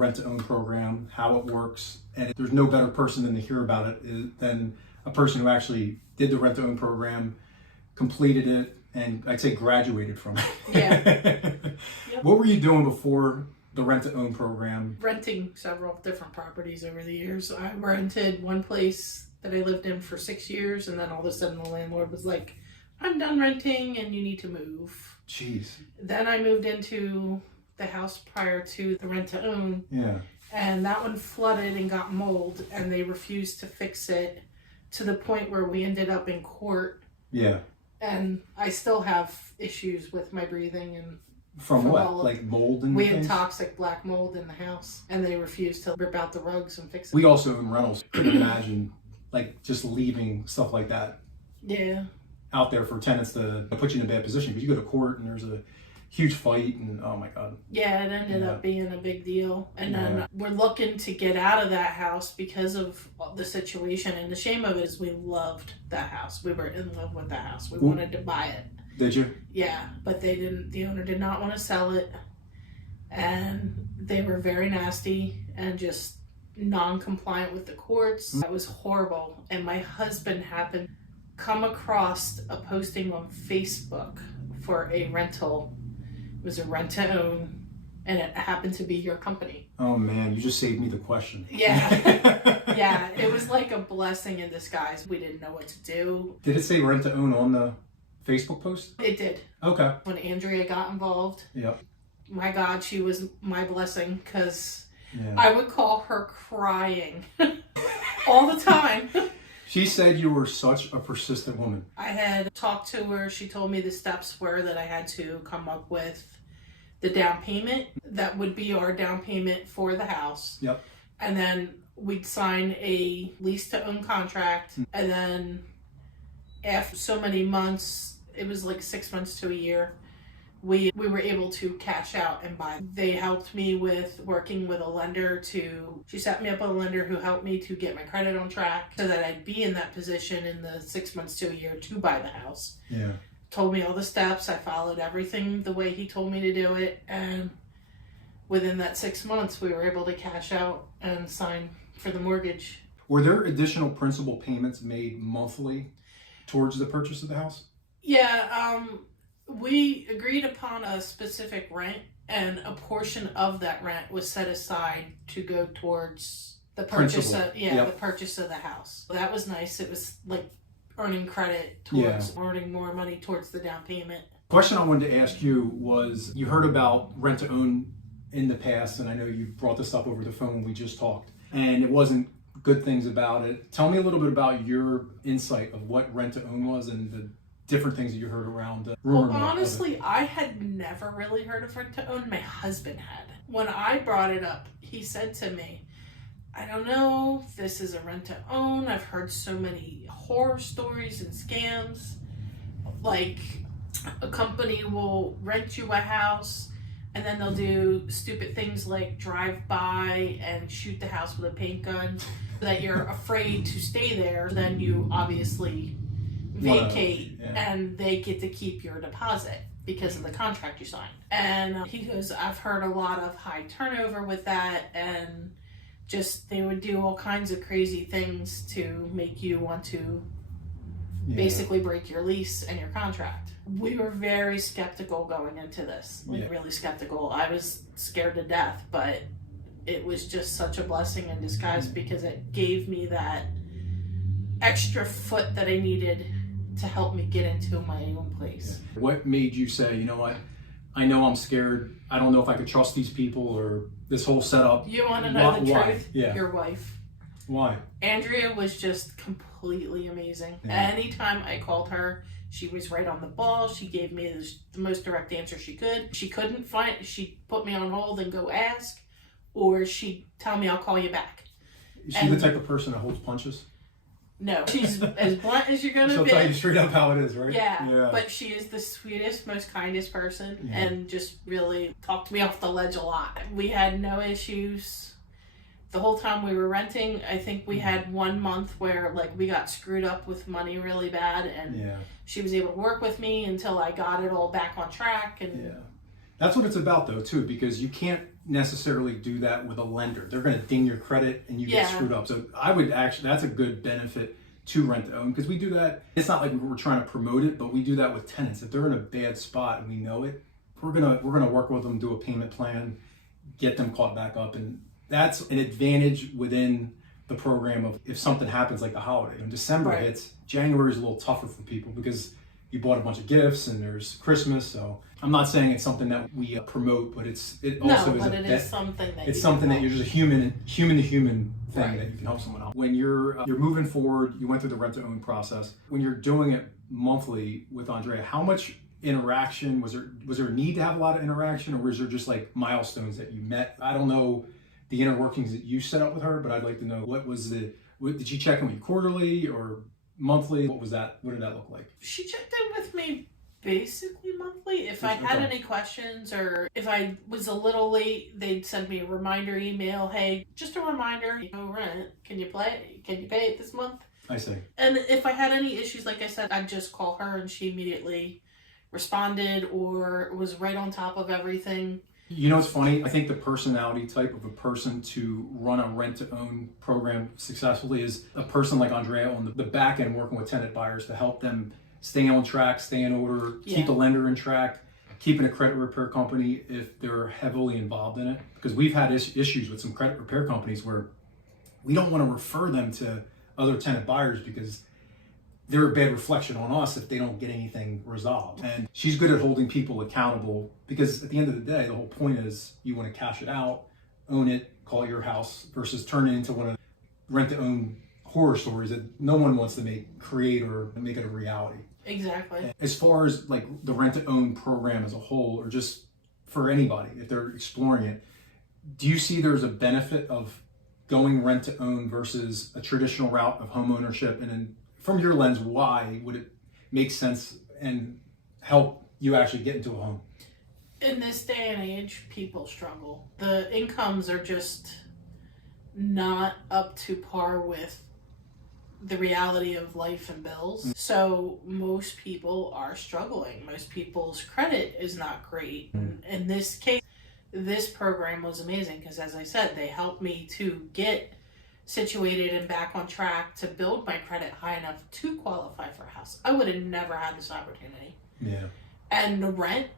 rent-to-own program, how it works, and there's no better person than to hear about it than a person who actually did the rent-to-own program, completed it, and I'd say graduated from it. Yeah. Yep. What were you doing before the rent-to-own program? Renting several different properties over the years. I rented one place that I lived in for 6 years, and then all of a sudden the landlord was like, I'm done renting and you need to move. Jeez. Then I moved into the house prior to the rent-to-own. Yeah. And that one flooded and got mold, and they refused to fix it to the point where we ended up in court. Yeah. And I still have issues with my breathing and From what? Like mold and we things? had toxic black mold in the house, and they refused to rip out the rugs and fix it. We also own rentals. Couldn't imagine like just leaving stuff like that Yeah. out there for tenants to put you in a bad position. Because you go to court and there's a huge fight and oh my God. Yeah, it ended Yeah. up being a big deal. And Yeah. then we're looking to get out of that house because of the situation. And the shame of it is we loved that house. We were in love with that house. We wanted to buy it. Did you? Yeah, but they didn't. The owner did not want to sell it. And they were very nasty and just non-compliant with the courts. That was horrible. And my husband happened to come across a posting on Facebook for a rental. It was a rent-to-own, and it happened to be your company. Oh man, you just saved me the question. Yeah. Yeah, it was like a blessing in disguise. We didn't know what to do. Did it say rent to own on the Facebook post? It did. Okay. When Andrea got involved, Yep. my God, she was my blessing, because Yeah. I would call her crying all the time. She said you were such a persistent woman. I had talked to her. She told me the steps were that I had to come up with the down payment. That would be our down payment for the house. Yep. And then we'd sign a lease to own contract. And then after so many months, it was like 6 months to a year, we were able to cash out and buy. They helped me with working with a lender she set me up with a lender who helped me to get my credit on track so that I'd be in that position in the 6 months to a year to buy the house. Yeah. Told me all the steps. I followed everything the way he told me to do it. And within that 6 months, we were able to cash out and sign for the mortgage. Were there additional principal payments made monthly towards the purchase of the house? Yeah, we agreed upon a specific rent, and a portion of that rent was set aside to go towards the purchase Principal. of Yep. the purchase of the house. That was nice. It was like earning credit towards earning more money towards the down payment. Question I wanted to ask you was, you heard about rent to own in the past, and I know you brought this up over the phone when we just talked, and it wasn't good things about it. Tell me a little bit about your insight of what rent to own was and the different things that you heard around the rumor. Well, honestly, I had never really heard of rent to own. My husband had. When I brought it up, he said to me, I don't know if this is a rent to own. I've heard so many horror stories and scams. Like, a company will rent you a house, and then they'll do stupid things like drive by and shoot the house with a paint gun so that you're afraid to stay there. Then you obviously vacate, and they get to keep your deposit because of the contract you signed. And he goes, I've heard a lot of high turnover with that, and just they would do all kinds of crazy things to make you want to basically break your lease and your contract. We were very skeptical going into this, really skeptical. I was scared to death, but it was just such a blessing in disguise because it gave me that extra foot that I needed to help me get into my own place. What made you say, you know what, I know I'm scared, I don't know if I could trust these people or this whole setup? You want to know the Why? truth? Yeah. Your wife. Why? Andrea was just completely amazing. Yeah. Anytime I called her, she was right on the ball. She gave me the most direct answer she could. She couldn't find, she'd put me on hold and go ask, or she'd tell me I'll call you back. Is she the type of person that holds punches? No, she's as blunt as you're gonna She'll be. tell you straight up how it is, right? Yeah, but she is the sweetest, most kindest person, and just really talked me off the ledge a lot. We had no issues the whole time we were renting. I think we had 1 month where like we got screwed up with money really bad, and she was able to work with me until I got it all back on track. And That's what it's about though too, because you can't necessarily do that with a lender. They're going to ding your credit and you get screwed up. So I would actually, that's a good benefit to rent to own, because we do that. It's not like we're trying to promote it, but we do that with tenants. If they're in a bad spot and we know it, we're gonna work with them, do a payment plan, get them caught back up. And that's an advantage within the program of if something happens like the holiday. When December hits, January is a little tougher for people because you bought a bunch of gifts and there's Christmas. So I'm not saying it's something that we promote, but it also is something that it's something that you're just a human to human thing that you can help someone out. When you're moving forward, you went through the rent to own process. When you're doing it monthly with Andrea, how much interaction was there a need to have a lot of interaction, or was there just like milestones that you met? I don't know the inner workings that you set up with her, but I'd like to know did she check in with you quarterly or monthly? What did that look like? She checked in with me basically monthly. If I had any questions, or if I was a little late, they'd send me a reminder email. Hey, just a reminder, rent. Can you pay it this month? I see. And if I had any issues, like I said, I'd just call her and she immediately responded or was right on top of everything. You know, it's funny. I think the personality type of a person to run a rent-to-own program successfully is a person like Andrea on the back end, working with tenant buyers to help them stay on track, stay in order, keep the lender in track, keeping a credit repair company if they're heavily involved in it. Because we've had issues with some credit repair companies where we don't want to refer them to other tenant buyers because they're a bad reflection on us if they don't get anything resolved. And she's good at holding people accountable, because at the end of the day, the whole point is you want to cash it out, own it, call it your house, versus turn it into one of rent-to-own horror stories that no one wants to create or make it a reality. Exactly. As far as like the rent-to-own program as a whole, or just for anybody, if they're exploring it, do you see there's a benefit of going rent-to-own versus a traditional route of home ownership? And then from your lens, why would it make sense and help you actually get into a home? In this day and age, people struggle. The incomes are just not up to par with the reality of life and bills. So most people are struggling. Most people's credit is not great. In this case, this program was amazing because, as I said, they helped me to get situated and back on track to build my credit high enough to qualify for a house. I would have never had this opportunity. Yeah. And the rent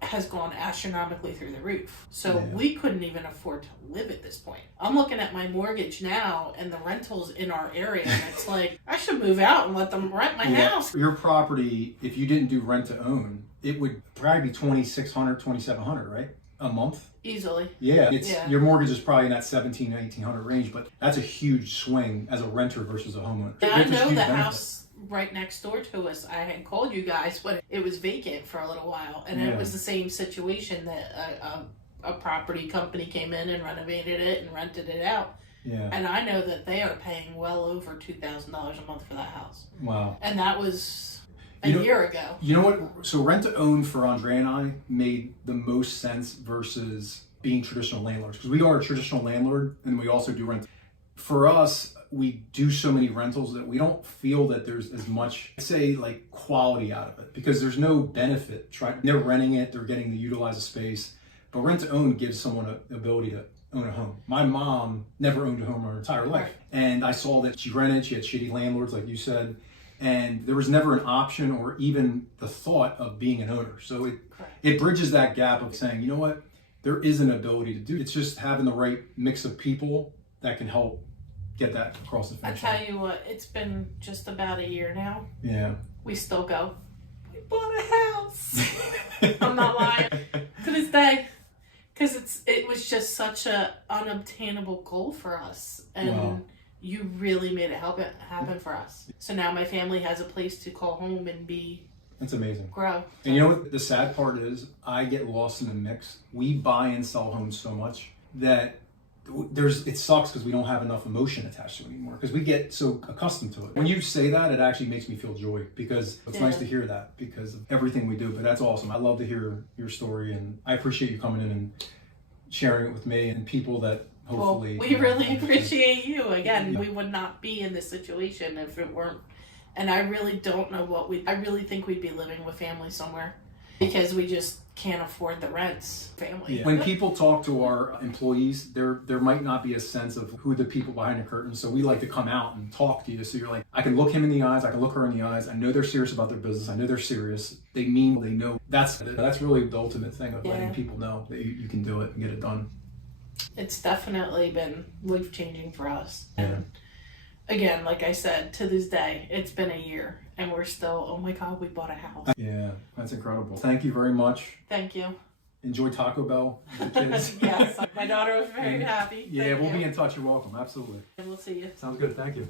has gone astronomically through the roof. So we couldn't even afford to live at this point. I'm looking at my mortgage now and the rentals in our area, and it's like, I should move out and let them rent my house. Your property, if you didn't do rent to own, it would probably be $2,600, $2,700, right? A month? Easily. Yeah. Your mortgage is probably in that $1,700, $1,900 range, but that's a huge swing as a renter versus a homeowner. Yeah, I know the house right next door to us, I had called you guys, but it was vacant for a little while, and it was the same situation that a property company came in and renovated it and rented it out. Yeah. And I know that they are paying well over $2,000 a month for that house. Wow. And that was a year ago. You know what? So rent to own for Andrea and I made the most sense versus being traditional landlords, because we are a traditional landlord and we also do rent. For us, we do so many rentals that we don't feel that there's as much, say, like quality out of it, because there's no benefit. They're renting it, they're getting to utilize a space, but rent to own gives someone the ability to own a home. My mom never owned a home her entire life, and I saw that she rented, she had shitty landlords, like you said, and there was never an option or even the thought of being an owner. So it bridges that gap of saying, you know what, there is an ability to do it. It's just having the right mix of people that can help get that across the finish line. I tell you what, it's been just about a year now. Yeah. We still go, we bought a house. I'm not lying. To this day. Because it was just such a unobtainable goal for us. And you really made it happen for us. So now my family has a place to call home and be. That's amazing. Grow. And you know what the sad part is? I get lost in the mix. We buy and sell homes so much that it sucks because we don't have enough emotion attached to it anymore, because we get so accustomed to it. When you say that, it actually makes me feel joy, because it's nice to hear that because of everything we do. But that's awesome. I love to hear your story, and I appreciate you coming in and sharing it with me and people that hopefully. Well, we really appreciate you. Again, we would not be in this situation if it weren't. And I really don't know I really think we'd be living with family somewhere, because we just can't afford the rents, family. Yeah. When people talk to our employees, there might not be a sense of who the people behind the curtain. So we like to come out and talk to you. So you're like, I can look him in the eyes, I can look her in the eyes. I know they're serious about their business. I know they're serious. They mean, they know. That's really the ultimate thing of letting people know that you can do it and get it done. It's definitely been life-changing for us. Yeah. And again, like I said, to this day, it's been a year and we're still, oh my God, we bought a house. Yeah, that's incredible. Thank you very much. Thank you. Enjoy Taco Bell with the kids. Yes, my daughter was very happy. Yeah, we'll be in touch. You're welcome. Absolutely. And we'll see you. Sounds good. Thank you.